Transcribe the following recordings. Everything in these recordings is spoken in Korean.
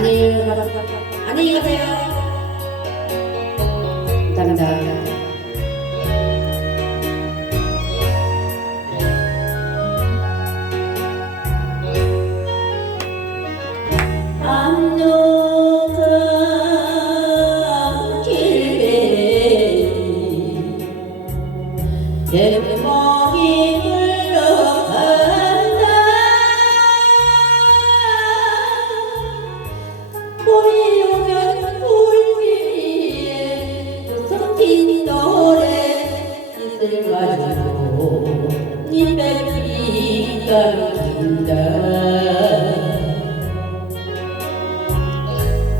안녕히. 안녕히 가세요. 감사합니다. 길에 대목 가지고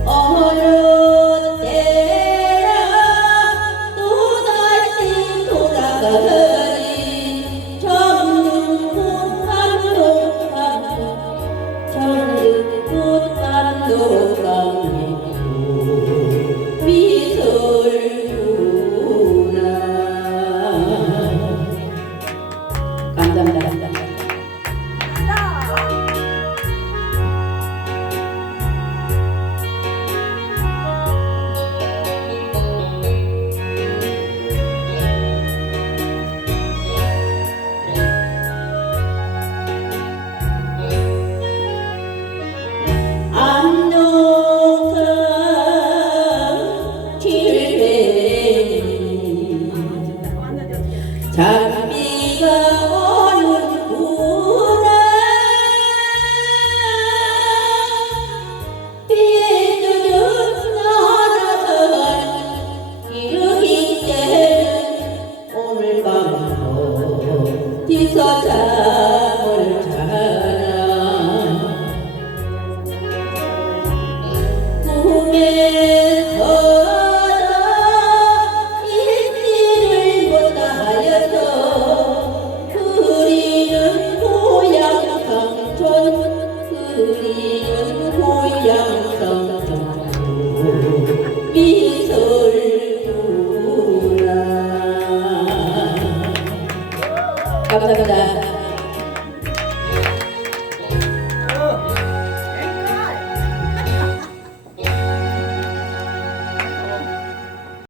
어느 때라 또다시 돌아가 장비가 오는구나. 비에 젖은 나라가 이르기 때는 오늘 밤도 뒤서 잠을 꿈에 감사합니다.